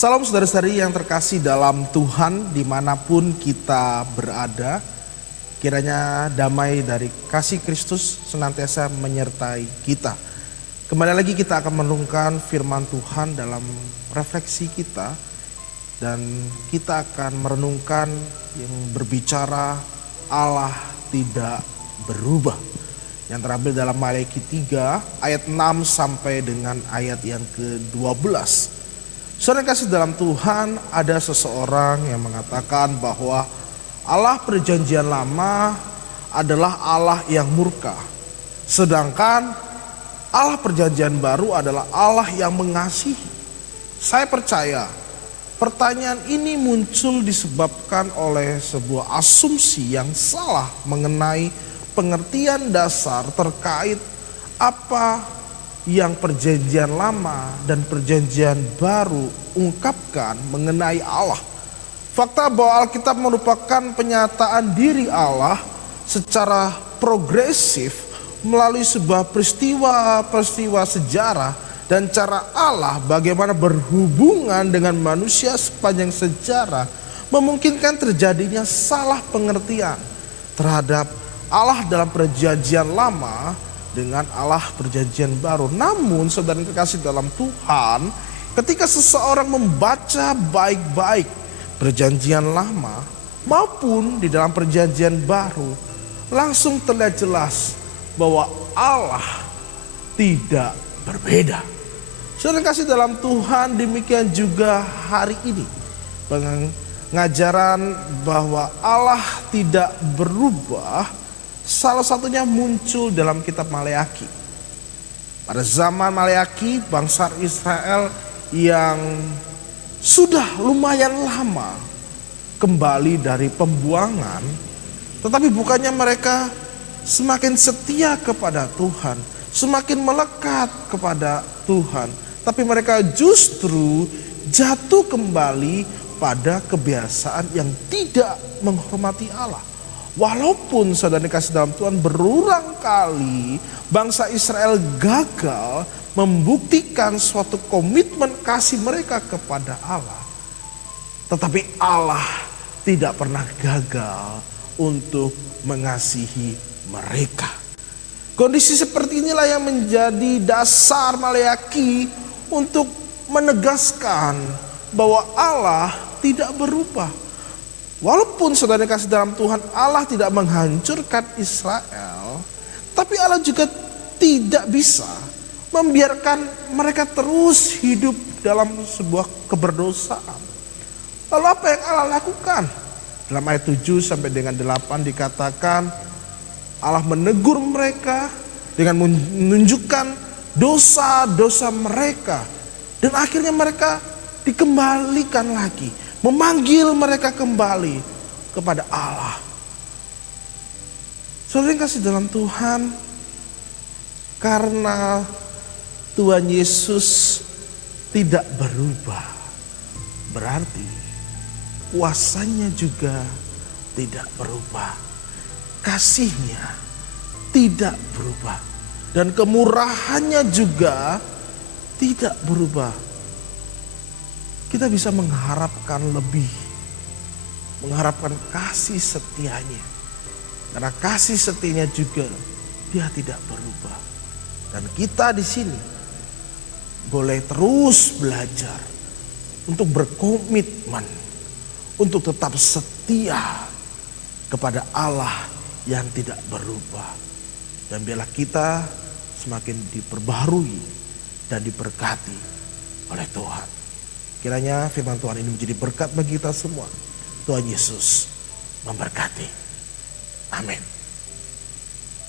Salam saudara-saudari yang terkasih dalam Tuhan dimanapun kita berada. Kiranya damai dari kasih Kristus senantiasa menyertai kita. Kembali lagi kita akan merenungkan firman Tuhan dalam refleksi kita. Dan kita akan merenungkan yang berbicara Allah tidak berubah. Yang terambil dalam Maleakhi 3 ayat 6 sampai dengan ayat yang ke-12. Saudara kasih dalam Tuhan, ada seseorang yang mengatakan bahwa Allah perjanjian lama adalah Allah yang murka. Sedangkan Allah perjanjian baru adalah Allah yang mengasihi. Saya percaya pertanyaan ini muncul disebabkan oleh sebuah asumsi yang salah mengenai pengertian dasar terkait apa yang perjanjian lama dan perjanjian baru ungkapkan mengenai Allah. Fakta bahwa Alkitab merupakan penyataan diri Allah secara progresif melalui sebuah peristiwa sejarah dan cara Allah bagaimana berhubungan dengan manusia sepanjang sejarah memungkinkan terjadinya salah pengertian terhadap Allah dalam perjanjian lama dengan Allah perjanjian baru. Namun saudara yang terkasih dalam Tuhan, ketika seseorang membaca baik-baik perjanjian lama maupun di dalam perjanjian baru, langsung terlihat jelas bahwa Allah tidak berbeda. Saudara yang terkasih dalam Tuhan, demikian juga hari ini pengajaran bahwa Allah tidak berubah salah satunya muncul dalam kitab Maleakhi. Pada zaman Maleakhi, bangsa Israel yang sudah lumayan lama kembali dari pembuangan, tetapi bukannya mereka semakin setia kepada Tuhan, semakin melekat kepada Tuhan, tapi mereka justru jatuh kembali pada kebiasaan yang tidak menghormati Allah. Walaupun saudara dikasih dalam Tuhan berulang kali bangsa Israel gagal membuktikan suatu komitmen kasih mereka kepada Allah, tetapi Allah tidak pernah gagal untuk mengasihi mereka. Kondisi seperti inilah yang menjadi dasar Maleakhi untuk menegaskan bahwa Allah tidak berubah. Walaupun saudara kasih dalam Tuhan, Allah tidak menghancurkan Israel, tapi Allah juga tidak bisa membiarkan mereka terus hidup dalam sebuah keberdosaan. Lalu apa yang Allah lakukan? Dalam ayat 7 sampai dengan 8 dikatakan Allah menegur mereka dengan menunjukkan dosa-dosa mereka. Dan akhirnya mereka dikembalikan lagi, memanggil mereka kembali kepada Allah. Saudara yang kasih dalam Tuhan, karena Tuhan Yesus tidak berubah, berarti kuasanya juga tidak berubah, kasihnya tidak berubah, dan kemurahannya juga tidak berubah. Kita bisa mengharapkan lebih, mengharapkan kasih setianya, karena kasih setianya juga dia tidak berubah. Dan kita di sini boleh terus belajar untuk berkomitmen, untuk tetap setia kepada Allah yang tidak berubah. Dan biarlah kita semakin diperbarui dan diberkati oleh Tuhan. Kiranya firman Tuhan ini menjadi berkat bagi kita semua. Tuhan Yesus memberkati. Amin.